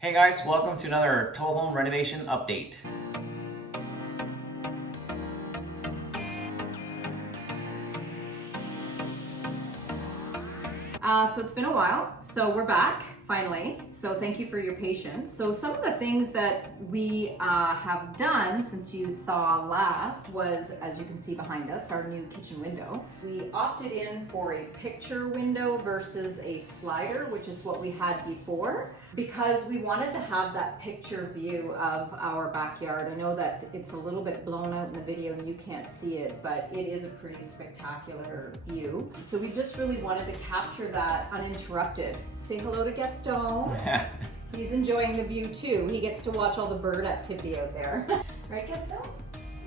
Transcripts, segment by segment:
Hey guys, welcome to another Toll Home renovation update. So it's been a while, so we're back finally. So thank you for your patience. So some of the things that we have done since you saw last was, as you can see behind us, our new kitchen window. We opted in for a picture window versus a slider, which is what we had before, because we wanted to have that picture view of our backyard. I know that it's a little bit blown out in the video and you can't see it, but it is a pretty spectacular view. So we just really wanted to capture that uninterrupted. Say hello to Gaston. He's enjoying the view too. He gets to watch all the bird activity out there. Right, Gaston?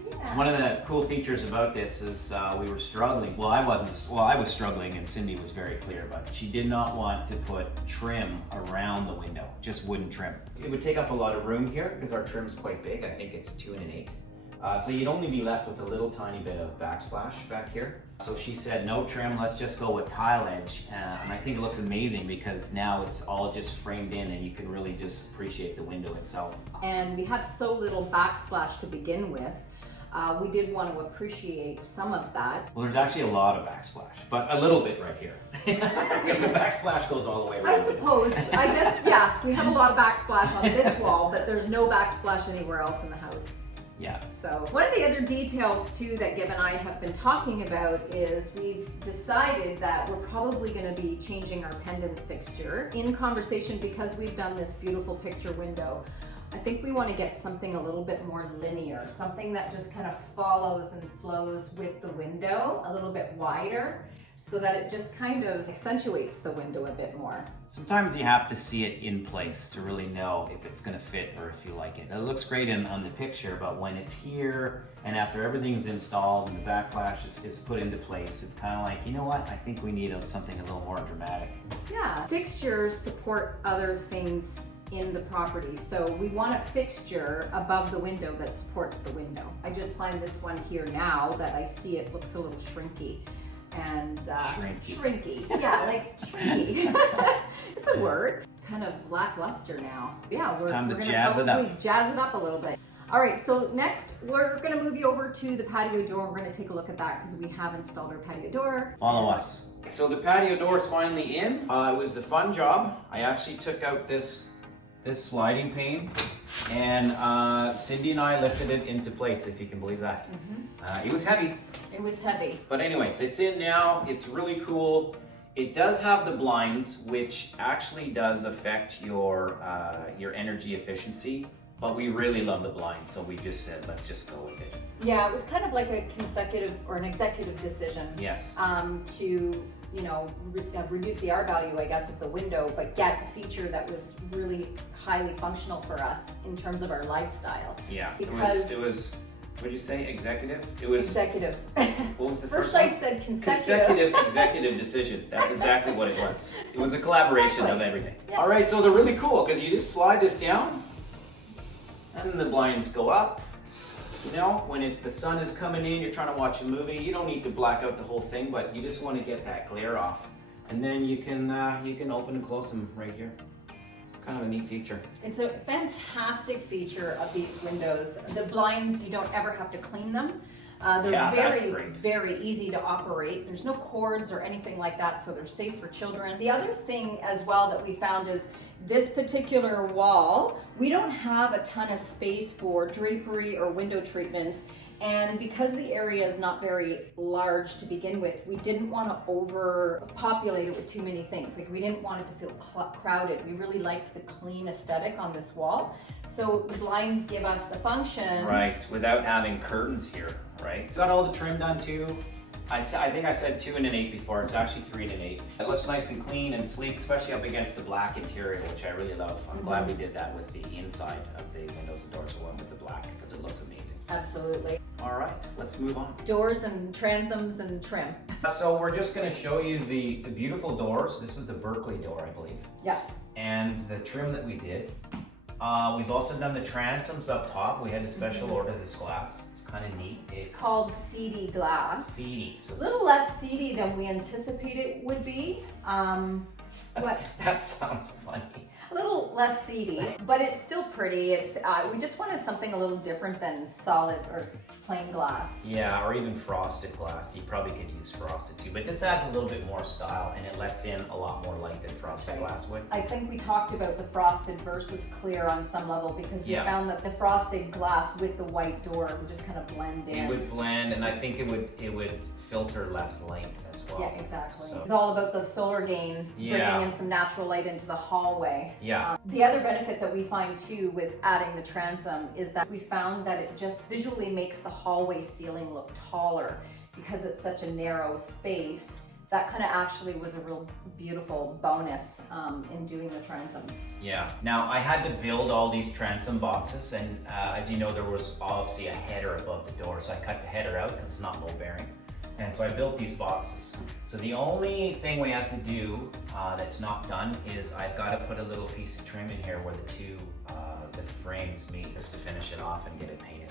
Yeah. One of the cool features about this is we were struggling. I was struggling and Cindy was very clear, but she did not want to put trim around the window, just wooden trim. It would take up a lot of room here because our trim's quite big. I think it's 2 1/8. So you'd only be left with a little tiny bit of backsplash back here. So she said, no trim, let's just go with tile edge. And I think it looks amazing because now it's all just framed in and you can really just appreciate the window itself. And we have so little backsplash to begin with. We did want to appreciate some of that. Well, there's actually a lot of backsplash, but a little bit right here. Because the backsplash goes all the way around. I suppose, I guess, yeah, we have a lot of backsplash on this wall, but there's no backsplash anywhere else in the house. Yeah. So one of the other details too that Gib and I have been talking about is we've decided that we're probably going to be changing our pendant fixture. In conversation, because we've done this beautiful picture window, I think we want to get something a little bit more linear, something that just kind of follows and flows with the window, a little bit wider, so that it just kind of accentuates the window a bit more. Sometimes you have to see it in place to really know if it's going to fit or if you like it. It looks great on the picture, but when it's here and after everything's installed and the backflash is put into place, it's kind of like, you know what, I think we need something a little more dramatic. Yeah, fixtures support other things in the property. So we want a fixture above the window that supports the window. I just find this one here now that I see it looks a little shrinky. And shrinky. Yeah, like shrinky. It's a word. Kind of lackluster now. Yeah, we're time to gonna jazz it up. Jazz it up a little bit. All right, so next we're gonna move you over to the patio door. We're gonna take a look at that because we have installed our patio door. Follow us. So the patio door is finally in. It was a fun job. I actually took out this sliding pane and Cindy and I lifted it into place, if you can believe that. It was heavy. It was heavy. But anyways, it's in now. It's really cool. It does have the blinds, which actually does affect your energy efficiency. But we really love the blinds, so we just said, let's just go with it. Yeah, it was kind of like a consecutive or an executive decision. Yes. To reduce the R value, I guess, of the window, but get a feature that was really highly functional for us in terms of our lifestyle. Yeah. Because it was. What did you say? Executive? It was executive. What was the first one? I said consecutive. Executive decision. That's exactly what it was. It was a collaboration of everything. Yeah. All right, so they're really cool because you just slide this down, and then the blinds go up. You know, when the sun is coming in, you're trying to watch a movie. You don't need to black out the whole thing, but you just want to get that glare off, and then you can open and close them right here. It's kind of a neat feature. It's a fantastic feature of these windows. The blinds, you don't ever have to clean them. They're very easy to operate. There's no cords or anything like that, so they're safe for children. The other thing as well that we found is this particular wall, we don't have a ton of space for drapery or window treatments. And because the area is not very large to begin with, we didn't want to overpopulate it with too many things. Like, we didn't want it to feel crowded. We really liked the clean aesthetic on this wall. So the blinds give us the function. Right, without having curtains here, right? Got all the trim done too. I think I said 2 1/8 before. It's actually 3 1/8. It looks nice and clean and sleek, especially up against the black interior, which I really love. I'm glad we did that with the inside of the windows and doors. We went with the black because it looks amazing. Absolutely. All right, let's move on. Doors and transoms and trim. So we're just going to show you the beautiful doors. This is the Berkeley door, I believe. Yeah. And the trim that we did. We've also done the transoms up top. We had a special order this glass. It's kind of neat. It's called seedy glass. Seedy. So a little less seedy than we anticipated it would be. That sounds funny. a little less seedy, but it's still pretty. It's we just wanted something a little different than solid or plain glass. Yeah, or even frosted glass. You probably could use frosted too, but this adds a little bit more style and it lets in a lot more light than frosted glass would. I think we talked about the frosted versus clear on some level because we Yeah. found that the frosted glass with the white door would just kind of blend in. It would blend, and I think it would filter less light as well. Yeah, exactly. So- It's all about the solar gain, Yeah. bringing in some natural light into the hallway. Yeah. The other benefit that we find too with adding the transom is that we found that it just visually makes the hallway ceiling look taller because it's such a narrow space. That kind of actually was a real beautiful bonus in doing the transoms. Yeah. Now I had to build all these transom boxes, and as you know, there was obviously a header above the door, so I cut the header out because it's not low bearing. And so I built these boxes. So the only thing we have to do that's not done is I've got to put a little piece of trim in here where the two the frames meet just to finish it off and get it painted.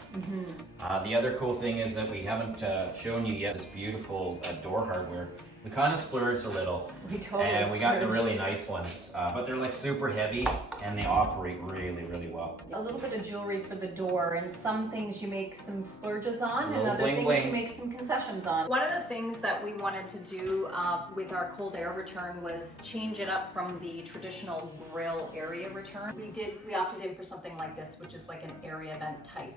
The other cool thing is that we haven't shown you yet this beautiful door hardware. We kind of splurged a little, We totally and we got the splurged. really nice ones, but they're like super heavy and they operate really, really well. A little bit of jewelry for the door, and some things you make some splurges on, and Little other bling things bling. you make some concessions on. One of the things that we wanted to do with our cold air return was change it up from the traditional grill area return. We opted in for something like this, which is like an area vent type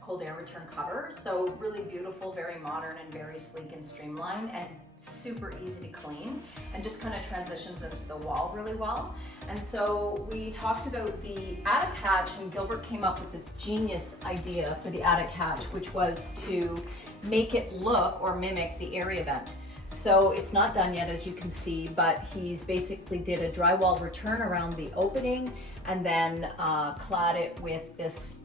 cold air return cover. So really beautiful, very modern, and very sleek and streamlined, and super easy to clean, and just kind of transitions into the wall really well. And so we talked about the attic hatch, and Gilbert came up with this genius idea for the attic hatch, which was to make it look or mimic the area vent. So it's not done yet, as you can see, but he's basically did a drywall return around the opening and then clad it with this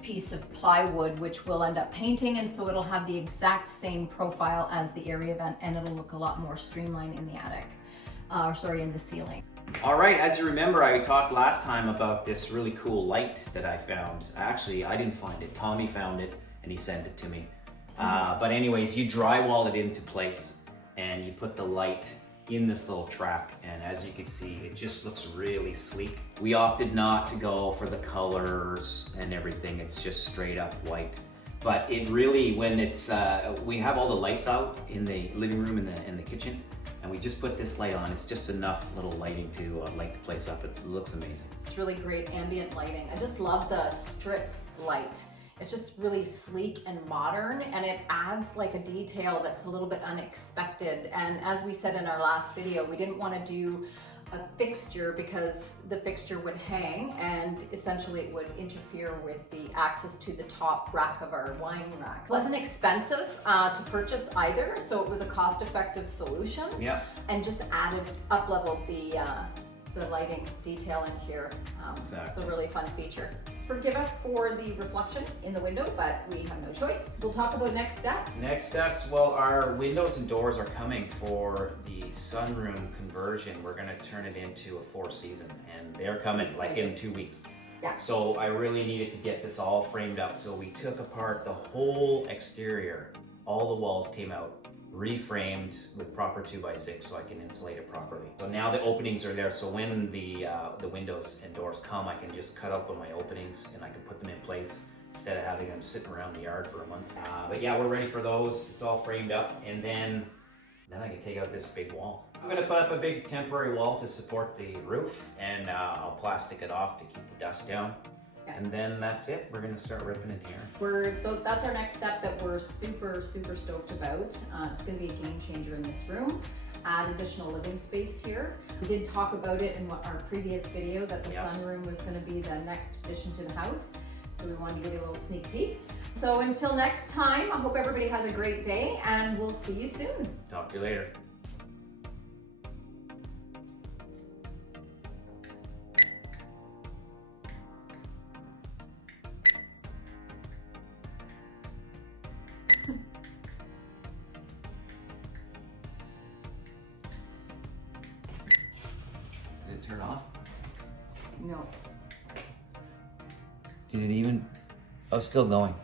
piece of plywood, which we'll end up painting, and so it'll have the exact same profile as the area vent, and it'll look a lot more streamlined in the attic, in the ceiling. All right, as you remember, I talked last time about this really cool light that I found. Actually, I didn't find it. Tommy found it and he sent it to me. But anyways, you drywall it into place and you put the light in this little track, and as you can see, it just looks really sleek. We opted not to go for the colors and everything. It's just straight up white. But it really, when it's, we have all the lights out in the living room and the kitchen, and we just put this light on. It's just enough little lighting to light the place up. It looks amazing. It's really great ambient lighting. I just love the strip light. It's just really sleek and modern, and it adds like a detail that's a little bit unexpected. And as we said in our last video, we didn't want to do a fixture because the fixture would hang and essentially it would interfere with the access to the top rack of our wine rack. It wasn't expensive to purchase either, so it was a cost-effective solution. Yeah. And just up-leveled the lighting detail in here. Exactly. So really fun feature. Forgive us for the reflection in the window, but we have no choice. We'll talk about next steps. Next steps, well, our windows and doors are coming for the sunroom conversion. We're gonna turn it into a 4-season, and they're coming like in 2 weeks. Yeah. So I really needed to get this all framed up. So we took apart the whole exterior. All the walls came out, reframed with proper 2x6 so I can insulate it properly. So now the openings are there, so when the windows and doors come, I can just cut open my openings and I can put them in place instead of having them sitting around the yard for a month. But yeah, we're ready for those. It's all framed up, and then I can take out this big wall. I'm gonna put up a big temporary wall to support the roof, and I'll plastic it off to keep the dust down. And then that's it. We're gonna start ripping it here. That's our next step that we're super stoked about. It's gonna be a game changer in this room. Add additional living space here. We did talk about it in our previous video that the sunroom was gonna be the next addition to the house. So we wanted to give you a little sneak peek. So until next time, I hope everybody has a great day, and we'll see you soon. Talk to you later. Did it turn off? No. Did it even? Oh, it's still going.